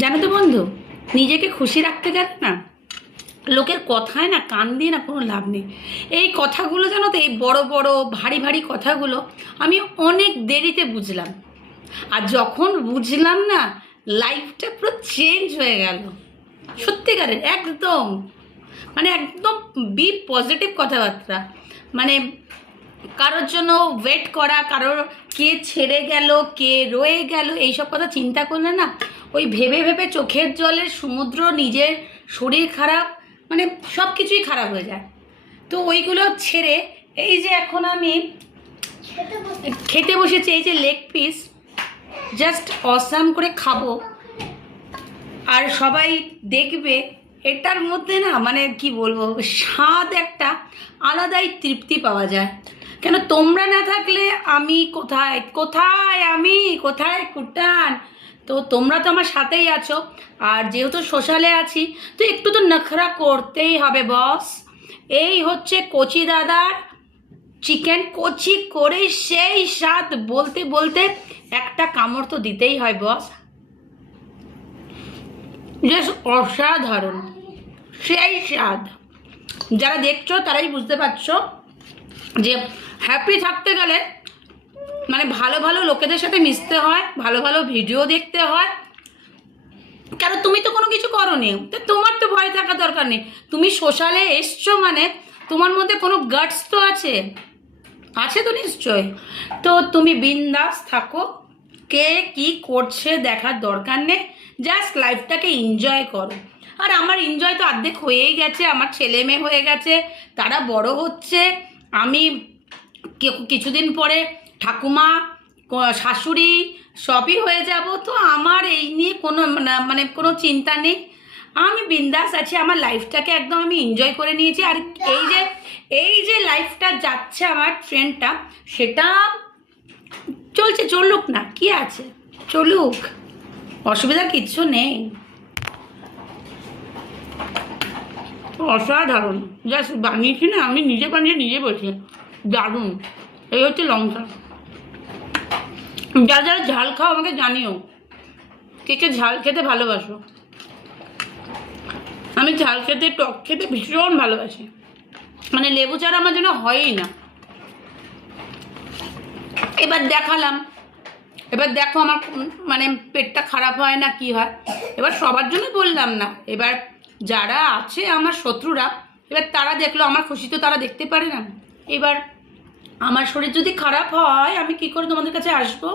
জানো তো বন্ধু, নিজেকে খুশি রাখতে গেলে না লোকের কথায় না কান দিয়ে না কোনো লাভ নেই। এই কথাগুলো জানো তো, এই বড় বড় ভারী ভারী কথাগুলো আমি অনেক দেরিতে বুঝলাম। আর যখন বুঝলাম না, লাইফটা পুরো চেঞ্জ হয়ে গেল। সত্যিকারের একদম, মানে একদম বি পজিটিভ কথাবার্তা। মানে কারোর জন্য ওয়েট করা, কারোর কে ছেড়ে গেল, কে রয়ে গেল, এইসব কথা চিন্তা করলে না ওই ভেবে ভেবে চোখের জলের সমুদ্র, নিজের শরীর খারাপ, মানে সব কিছুই খারাপ হয়ে যায়। তো ওইগুলো ছেড়ে এই যে এখন আমি খেতে বসেছি, এই যে লেগ পিস জাস্ট অসাম করে খাবো, আর সবাই দেখবে। এটার মধ্যে না মানে কি বলবো, স্বাদ একটা আলাদাই তৃপ্তি পাওয়া যায়। কেন তোমরা না থাকলে আমি কোথায় কোথায়, আমি কোথায় কুটান। তো তোমরা তো আমার সাথেই আছো, আর যেহেতু সোশ্যালে আছি তো একটু তো নখরা করতেই হবে বস। এই হচ্ছে কচি দাদার চিকেন, কচি করে সেই স্বাদ বলতে বলতে একটা কামড় তো দিতেই হয় বস। জাস্ট অসাধারণ, সেই স্বাদ। যারা দেখছো তারাই বুঝতে পারছো যে হ্যাপি থাকতে গেলে মানে ভালো ভালো লোকেদের সাথে মিশতে হয়, ভালো ভালো ভিডিও দেখতে হয়। কারণ তুমি তো কোনো কিছু করোনি, তো তোমার তো ভয় থাকা দরকার নেই। তুমি সোশ্যালে এসছো মানে তোমার মধ্যে কোনো গাটস তো আছে, আছে তো নিশ্চয়। তো তুমি বিন্দাস থাকো, কে কি করছে দেখার দরকার নেই, জাস্ট লাইফটাকে এনজয় করো। আর আমার এনজয় তো অর্ধেক হয়েই গেছে, আমার ছেলে মেয়ে হয়ে গেছে, তারা বড় হচ্ছে। আমি কিছুদিন পরে ঠাকুমা, শাশুড়ি সবই হয়ে যাব। তো আমার এই নিয়ে কোনো মানে কোনো চিন্তা নেই। আমি বিন্দাস আছি, আমার লাইফটাকে একদম আমি এনজয় করে নিয়েছি। আর এই যে লাইফটা যাচ্ছে আমার ট্রেনটা, সেটা চলছে, চলুক না, কি আছে, চলুক, অসুবিধা কিচ্ছু নেই। অসাধারণ, জাস্ট বানিয়েছি না, আমি নিজে বানিয়ে নিজে বলছি, দারুণ। এই হচ্ছে লঙ্কা। যারা যারা ঝাল খাও আমাকে জানিও, কে কে ঝাল খেতে ভালোবাসো। আমি ঝাল খেতে, টক খেতে ভীষণ ভালোবাসি, মানে লেবু ছাড়া আমার জন্য হয়ই না। এবার দেখালাম, এবার দেখো আমার মানে পেটটা খারাপ হয় না কি হয়। এবার সবার জন্য বললাম না, এবার যারা আছে আমার শত্রুরা, এবার তারা দেখলো আমার খুশি তো তারা দেখতে পারে না। এবার আমার শরীর যদি খারাপ হয় আমি কি করে তোমাদের কাছে আসবো?